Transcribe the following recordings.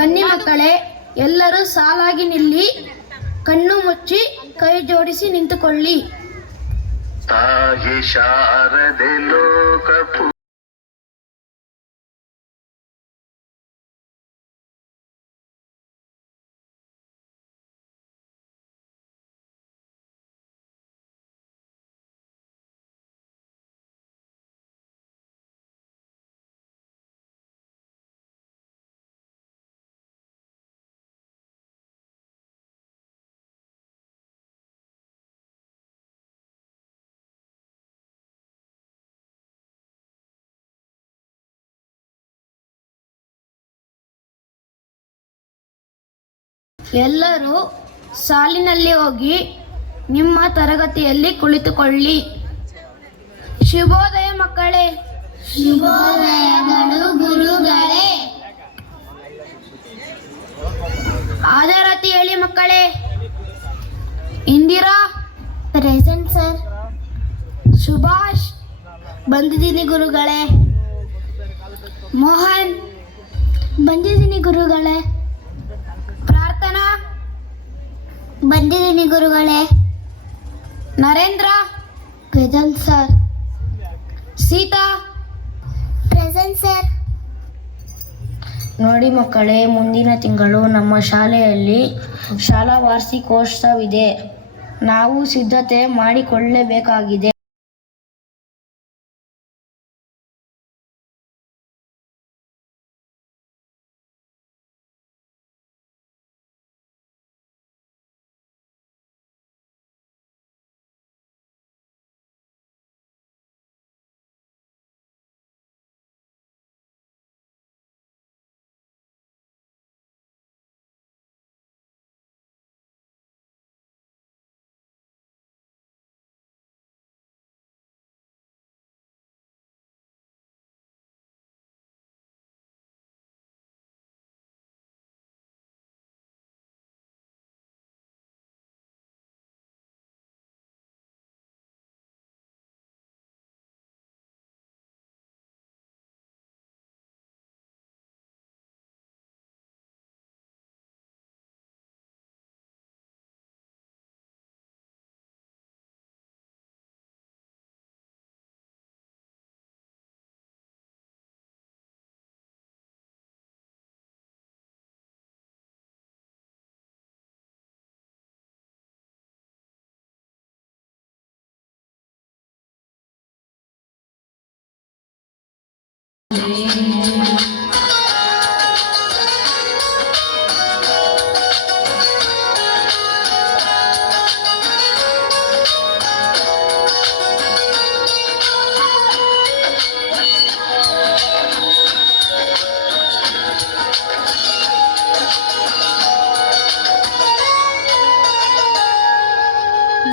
ಬನ್ನಿ ಮಕ್ಕಳೇ, ಎಲ್ಲರೂ ಸಾಲಾಗಿ ನಿಲ್ಲಿ, ಕಣ್ಣು ಮುಚ್ಚಿ ಕೈ ಜೋಡಿಸಿ ನಿಂತುಕೊಳ್ಳಿ. ತಾಯಿ ಶಾರದೆ ಲೋಕ ಎಲ್ಲರೂ ಸಾಲಿನಲ್ಲಿ ಹೋಗಿ ನಿಮ್ಮ ತರಗತಿಯಲ್ಲಿ ಕುಳಿತುಕೊಳ್ಳಿ. ಶುಭೋದಯ ಮಕ್ಕಳೇ. ಶುಭೋದಯಗಳು ಗುರುಗಳೇ. ಹಾಜರಾತಿ ಹೇಳಿ ಮಕ್ಕಳೇ. Indira present sir. ಸುಭಾಷ್ ಬಂದಿದ್ದೀನಿ ಗುರುಗಳೇ. ಮೋಹನ್ ಬಂದಿದ್ದೀನಿ ಗುರುಗಳೇ. ಪ್ರಾರ್ಥನಾ ಬಂದಿದ್ದೀನಿ ಗುರುಗಳೇ. Narendra present sir. Sita present sir. ನೋಡಿ ಮಕ್ಕಳೇ, ಮುಂದಿನ ತಿಂಗಳು ನಮ್ಮ ಶಾಲೆಯಲ್ಲಿ ಶಾಲಾ ವಾರ್ಷಿಕೋತ್ಸವವಿದೆ. ನಾವು ಸಿದ್ಧತೆ ಮಾಡಿಕೊಳ್ಳಬೇಕಾಗಿದೆ.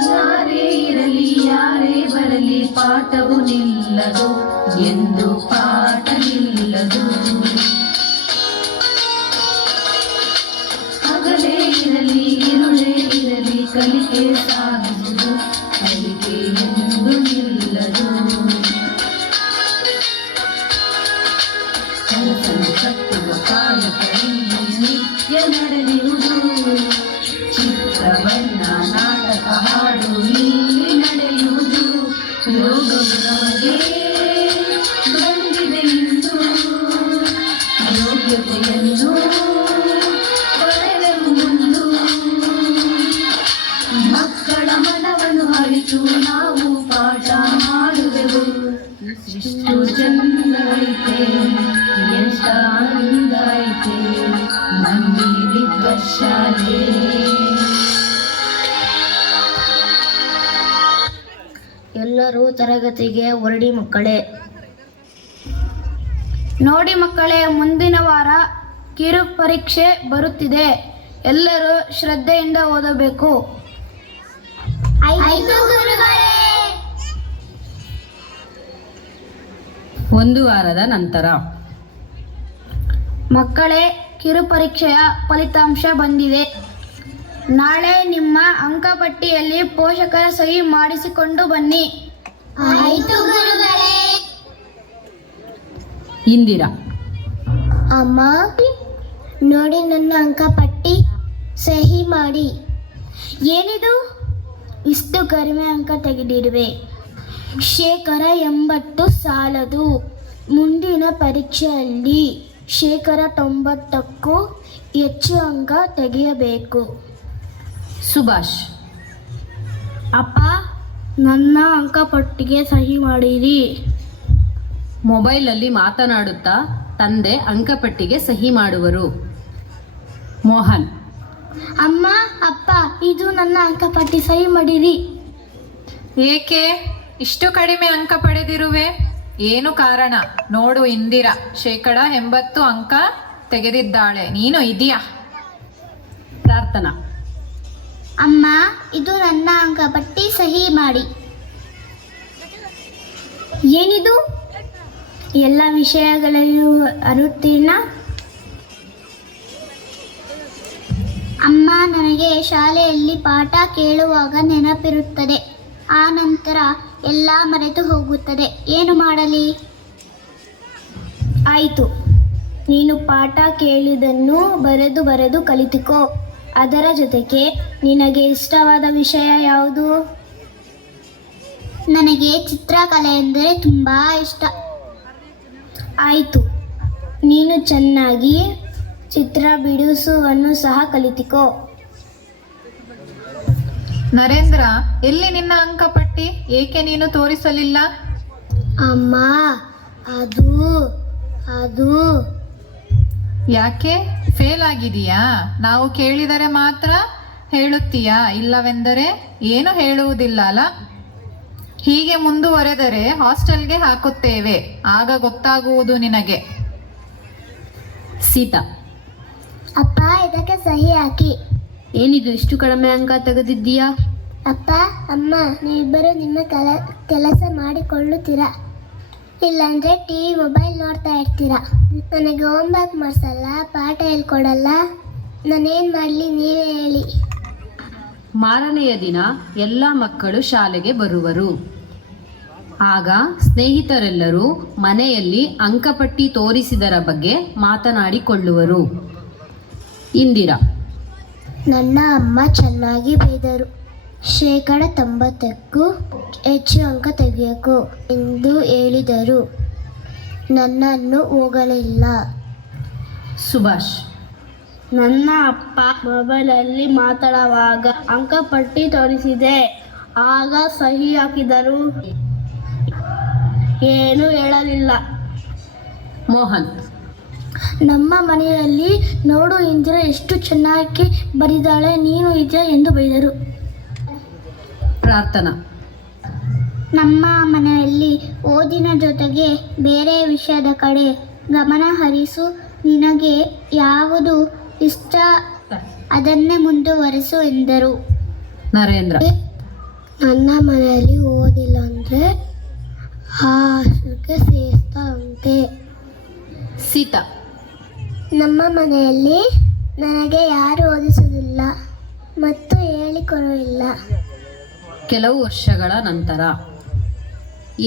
ಯಾರೇ ಇರಲಿ ಯಾರೇ ಬರಲಿ ಪಾಠವು ನಿಲ್ಲದು ಎಂದು ಪಾಠ ನಿಲ್ಲದು. ಹಗಲೇ ಇರಲಿ ಇರುಳೇ ಇರಲಿ ಕಲಿಕೆ ಸಾಗಿಸುವುದು ಕಲಿಕೆ ಎಂದು ನಿಲ್ಲದು. ಕನಸನ್ನು ಕಟ್ಟುವ ಕಾಯಕದಲ್ಲಿ ನಿತ್ಯ ನಡೆಯುವುದು. ಚಿತ್ರವನ್ನ ನಾಟಕ ಹಾಡು ಇಲ್ಲಿ ನಡೆಯುವುದು. ಯೋಗವು ನಮಗೆ ಬಂದಿದೆ ಇಂದು, ಯೋಗ್ಯತೆಯನ್ನು ಪಡೆದೆವು ಮುಂದು. ಮಕ್ಕಳ ಮನವನ್ನು ಅರಿತು ನಾವು ಪಾಠ ಮಾಡುವೆವು. ಎಷ್ಟು ಚಂದ ಐತೆ, ಎಷ್ಟ ಆನಂದ ಐತೆ ನಮ್ಮಿ ವಿದ್ವಶಾಲೆ. ಎಲ್ಲರೂ ತರಗತಿಗೆ ಹೊರಡಿ ಮಕ್ಕಳೇ. ನೋಡಿ ಮಕ್ಕಳೇ, ಮುಂದಿನ ವಾರ ಕಿರು ಪರೀಕ್ಷೆ ಬರುತ್ತಿದೆ. ಎಲ್ಲರೂ ಶ್ರದ್ಧೆಯಿಂದ ಓದಬೇಕು. ಆಯ್ತು ಗುರುಗಳೇ. ಒಂದು ವಾರದ ನಂತರ ಮಕ್ಕಳೇ, ಕಿರು ಪರೀಕ್ಷೆಯ ಫಲಿತಾಂಶ ಬಂದಿದೆ. ನಾಳೆ ನಿಮ್ಮ ಅಂಕಪಟ್ಟಿಯಲ್ಲಿ ಪೋಷಕರ ಸಹಿ ಮಾಡಿಸಿಕೊಂಡು ಬನ್ನಿ. ಆಯ್ತು ಗುರುಗಳೇ. ಇಂದಿರಾ ಅಮ್ಮ, ನೋಡಿ ನನ್ನ ಅಂಕಪಟ್ಟಿ, ಸಹಿ ಮಾಡಿ. ಏನಿದು? ಇಷ್ಟು ಕಡಿಮೆ ಅಂಕ ತೆಗೆದಿರುವೆ. ಶೇಕಡ 80 ಸಾಲದು. ಮುಂದಿನ ಪರೀಕ್ಷೆಯಲ್ಲಿ ಶೇಕಡ 90ಕ್ಕೂ ಹೆಚ್ಚು ಅಂಕ ತೆಗೆಯಬೇಕು. ಸುಭಾಷ್. ಅಪ್ಪ, ನನ್ನ ಅಂಕಪಟ್ಟಿಗೆ ಸಹಿ ಮಾಡಿರಿ. ಮೊಬೈಲಲ್ಲಿ ಮಾತನಾಡುತ್ತಾ ತಂದೆ ಅಂಕಪಟ್ಟಿಗೆ ಸಹಿ ಮಾಡುವರು. ಮೋಹನ್. ಅಮ್ಮ, ಅಪ್ಪ, ಇದು ನನ್ನ ಅಂಕಪಟ್ಟಿ, ಸಹಿ ಮಾಡಿರಿ. ಏಕೆ ಇಷ್ಟು ಕಡಿಮೆ ಅಂಕ ಪಡೆದಿರುವೆ? ಏನು ಕಾರಣ? ನೋಡು ಇಂದಿರಾ ಶೇಕಡ 80 ಅಂಕ ತೆಗೆದಿದ್ದಾಳೆ, ನೀನು ಇದೆಯಾ? ಪ್ರಾರ್ಥನಾ. ಅಮ್ಮ, ಇದು ನನ್ನ ಅಂಕಪಟ್ಟಿ, ಸಹಿ ಮಾಡಿ. ಏನಿದು? ಎಲ್ಲ ವಿಷಯಗಳಲ್ಲೂ ಅನುತ್ತೀರ್ಣ. ಅಮ್ಮ, ನನಗೆ ಶಾಲೆಯಲ್ಲಿ ಪಾಠ ಕೇಳುವಾಗ ನೆನಪಿರುತ್ತದೆ, ಆ ನಂತರ ಎಲ್ಲ ಮರೆತು ಹೋಗುತ್ತದೆ. ಏನು ಮಾಡಲಿ? ಆಯಿತು, ನೀನು ಪಾಠ ಕೇಳಿದ್ದನ್ನು ಬರೆದು ಕಲಿತುಕೋ. ಅದರ ಜೊತೆಗೆ ನಿನಗೆ ಇಷ್ಟವಾದ ವಿಷಯ ಯಾವುದು? ನನಗೆ ಚಿತ್ರಕಲೆ ಎಂದರೆ ತುಂಬ ಇಷ್ಟ. ಆಯಿತು, ನೀನು ಚೆನ್ನಾಗಿ ಚಿತ್ರ ಬಿಡಿಸುವನ್ನು ಸಹ ಕಲಿತುಕೋ. ನರೇಂದ್ರ, ಎಲ್ಲಿ ನಿನ್ನ ಅಂಕಪಟ್ಟಿ? ಏಕೆ ನೀನು ತೋರಿಸಲಿಲ್ಲ? ಅಮ್ಮ, ಅದು ಯಾಕೆ? ಫೇಲ್ ಆಗಿದೆಯಾ? ನಾವು ಕೇಳಿದರೆ ಮಾತ್ರ ಹೇಳುತ್ತೀಯಾ? ಇಲ್ಲವೆಂದರೆ ಏನು ಹೇಳುವುದಿಲ್ಲ ಅಲ್ಲ? ಹೀಗೆ ಮುಂದುವರೆದರೆ ಹಾಸ್ಟೆಲ್ಗೆ ಹಾಕುತ್ತೇವೆ, ಆಗ ಗೊತ್ತಾಗುವುದು ನಿನಗೆ. ಸೀತಾ. ಅಪ್ಪ, ಇದಕ್ಕೆ ಸಹಿ ಹಾಕಿ. ಏನಿದು ಇಷ್ಟು ಕಡಿಮೆ ಅಂಕ ತೆಗೆದಿದ್ದೀಯಾ? ಅಪ್ಪ, ಅಮ್ಮ, ನೀವಿಬ್ಬರು ನಿಮ್ಮ ಕೆಲಸ ಮಾಡಿಕೊಳ್ಳುತ್ತೀರಾ, ಇಲ್ಲಾಂದರೆ ಟಿವಿ ಮೊಬೈಲ್ ನೋಡ್ತಾ ಇರ್ತೀರಾ. ನನಗೆ ಹೋಮ್ವರ್ಕ್ ಮಾಡಿಸಲ್ಲ, ಪಾಠ ಹೇಳ್ಕೊಡಲ್ಲ. ನಾನೇನು ಮಾಡಲಿ, ನೀವೇ ಹೇಳಿ. ಮಾರನೆಯ ದಿನ ಎಲ್ಲ ಮಕ್ಕಳು ಶಾಲೆಗೆ ಬರುವರು. ಆಗ ಸ್ನೇಹಿತರೆಲ್ಲರೂ ಮನೆಯಲ್ಲಿ ಅಂಕಪಟ್ಟಿ ತೋರಿಸಿದರ ಬಗ್ಗೆ ಮಾತನಾಡಿಕೊಳ್ಳುವರು. ಇಂದಿರಾ. ನನ್ನ ಅಮ್ಮ ಚೆನ್ನಾಗಿ ಬೈದರು. ಶೇಕಡ 90ಕ್ಕೂ ಹೆಚ್ಚು ಅಂಕ ತೆಗೆಯಬೇಕು ಎಂದು ಹೇಳಿದರು. ನನ್ನನ್ನು ಹೋಗಲಿಲ್ಲ. ಸುಭಾಷ್. ನನ್ನ ಅಪ್ಪ ಮೊಬೈಲಲ್ಲಿ ಮಾತಾಡುವಾಗ ಅಂಕಪಟ್ಟಿ ತೋರಿಸಿದೆ, ಆಗ ಸಹಿ ಹಾಕಿದರು. ಏನೂ ಹೇಳಲಿಲ್ಲ. ಮೋಹನ್. ನಮ್ಮ ಮನೆಯಲ್ಲಿ ನೋಡು ಇಂದಿರಾ ಎಷ್ಟು ಚೆನ್ನಾಗಿ ಬರೆದಿದ್ದಾಳೆ, ನೀನು ಇದೆಯಾ ಎಂದು ಬೈದರು. ಪ್ರಾರ್ಥನಾ. ನಮ್ಮ ಮನೆಯಲ್ಲಿ ಓದಿನ ಜೊತೆಗೆ ಬೇರೆ ವಿಷಯದ ಕಡೆ ಗಮನ ಹರಿಸು. ನಿನಗೆ ಯಾವುದು ಇಷ್ಟ ಅದನ್ನೇ ಮುಂದುವರಿಸು ಎಂದರು. ನರೇಂದ್ರ. ನನ್ನ ಮನೆಯಲ್ಲಿ ಓದಿಲ್ಲ ಅಂದರೆ ಹಾಸ್ಟೆಲ್ಗೆ ಸೇರಿಸ್ತಾರಂತೆ. ಸೀತಾ. ನಮ್ಮ ಮನೆಯಲ್ಲಿ ನನಗೆ ಯಾರು ಓದಿಸುವುದಿಲ್ಲ ಮತ್ತು ಹೇಳಿಕೊಡುವುದಿಲ್ಲ. ಕೆಲವು ವರ್ಷಗಳ ನಂತರ.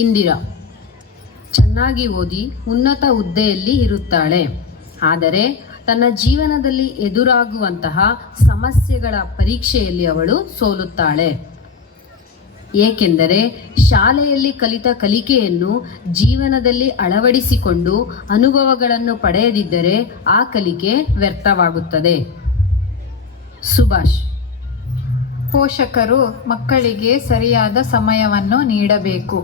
ಇಂದಿರಾ. ಚೆನ್ನಾಗಿ ಓದಿ ಉನ್ನತ ಹುದ್ದೆಯಲ್ಲಿ ಇರುತ್ತಾಳೆ, ಆದರೆ ತನ್ನ ಜೀವನದಲ್ಲಿ ಎದುರಾಗುವಂತಹ ಸಮಸ್ಯೆಗಳ ಪರೀಕ್ಷೆಯಲ್ಲಿ ಅವಳು ಸೋಲುತ್ತಾಳೆ. ಏಕೆಂದರೆ ಶಾಲೆಯಲ್ಲಿ ಕಲಿತ ಕಲಿಕೆಯನ್ನು ಜೀವನದಲ್ಲಿ ಅಳವಡಿಸಿಕೊಂಡು ಅನುಭವಗಳನ್ನು ಪಡೆಯದಿದ್ದರೆ ಆ ಕಲಿಕೆ ವ್ಯರ್ಥವಾಗುತ್ತದೆ. ಸುಭಾಷ್. ಪೋಷಕರು ಮಕ್ಕಳಿಗೆ ಸರಿಯಾದ ಸಮಯವನ್ನು ನೀಡಬೇಕು,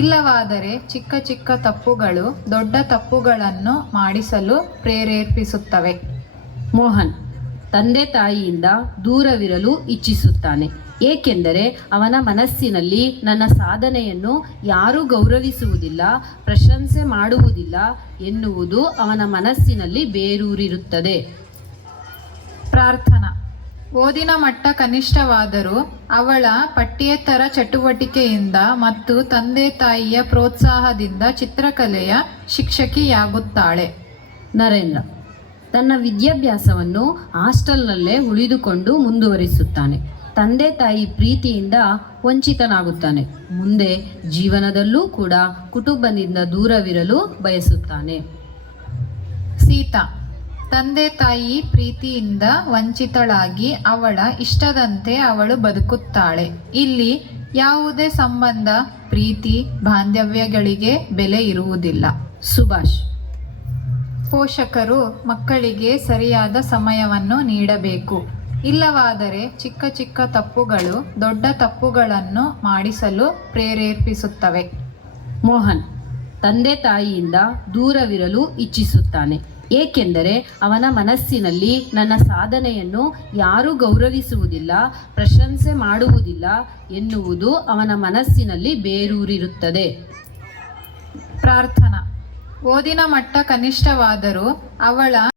ಇಲ್ಲವಾದರೆ ಚಿಕ್ಕ ಚಿಕ್ಕ ತಪ್ಪುಗಳು ದೊಡ್ಡ ತಪ್ಪುಗಳನ್ನು ಮಾಡಿಸಲು ಪ್ರೇರೇಪಿಸುತ್ತವೆ. ಮೋಹನ್. ತಂದೆ ತಾಯಿಯಿಂದ ದೂರವಿರಲು ಇಚ್ಛಿಸುತ್ತಾನೆ, ಏಕೆಂದರೆ ಅವನ ಮನಸ್ಸಿನಲ್ಲಿ ನನ್ನ ಸಾಧನೆಯನ್ನು ಯಾರೂ ಗೌರವಿಸುವುದಿಲ್ಲ, ಪ್ರಶಂಸೆ ಮಾಡುವುದಿಲ್ಲ ಎನ್ನುವುದು ಅವನ ಮನಸ್ಸಿನಲ್ಲಿ ಬೇರೂರಿರುತ್ತದೆ. ಪ್ರಾರ್ಥನಾ. ಓದಿನ ಮಟ್ಟ ಕನಿಷ್ಠವಾದರೂ ಅವಳ ಪಠ್ಯೇತರ ಚಟುವಟಿಕೆಯಿಂದ ಮತ್ತು ತಂದೆ ತಾಯಿಯ ಪ್ರೋತ್ಸಾಹದಿಂದ ಚಿತ್ರಕಲೆಯ ಶಿಕ್ಷಕಿಯಾಗುತ್ತಾಳೆ. ನರೇಂದ್ರ. ತನ್ನ ವಿದ್ಯಾಭ್ಯಾಸವನ್ನು ಹಾಸ್ಟೆಲ್ನಲ್ಲೇ ಉಳಿದುಕೊಂಡು ಮುಂದುವರಿಸುತ್ತಾನೆ. ತಂದೆ ತಾಯಿ ಪ್ರೀತಿಯಿಂದ ವಂಚಿತನಾಗುತ್ತಾನೆ. ಮುಂದೆ ಜೀವನದಲ್ಲೂ ಕೂಡ ಕುಟುಂಬದಿಂದ ದೂರವಿರಲು ಬಯಸುತ್ತಾನೆ. ಸೀತಾ. ತಂದೆ ತಾಯಿ ಪ್ರೀತಿಯಿಂದ ವಂಚಿತಳಾಗಿ ಅವಳ ಇಷ್ಟದಂತೆ ಅವಳು ಬದುಕುತ್ತಾಳೆ. ಇಲ್ಲಿ ಯಾವುದೇ ಸಂಬಂಧ, ಪ್ರೀತಿ, ಬಾಂಧವ್ಯಗಳಿಗೆ ಬೆಲೆ ಇರುವುದಿಲ್ಲ. ಸುಭಾಷ್. ಪೋಷಕರು ಮಕ್ಕಳಿಗೆ ಸರಿಯಾದ ಸಮಯವನ್ನು ನೀಡಬೇಕು. ಇಲ್ಲವಾದರೆ ಚಿಕ್ಕ ಚಿಕ್ಕ ತಪ್ಪುಗಳು ದೊಡ್ಡ ತಪ್ಪುಗಳನ್ನು ಮಾಡಿಸಲು ಪ್ರೇರೇಪಿಸುತ್ತವೆ. ಮೋಹನ್. ತಂದೆ ತಾಯಿಯಿಂದ ದೂರವಿರಲು ಇಚ್ಛಿಸುತ್ತಾನೆ, ಏಕೆಂದರೆ ಅವನ ಮನಸ್ಸಿನಲ್ಲಿ ನನ್ನ ಸಾಧನೆಯನ್ನು ಯಾರೂ ಗೌರವಿಸುವುದಿಲ್ಲ, ಪ್ರಶಂಸೆ ಮಾಡುವುದಿಲ್ಲ ಎನ್ನುವುದು ಅವನ ಮನಸ್ಸಿನಲ್ಲಿ ಬೇರೂರಿರುತ್ತದೆ. ಪ್ರಾರ್ಥನಾ. ಓದಿನ ಮಟ್ಟ ಕನಿಷ್ಠವಾದರೂ ಅವಳ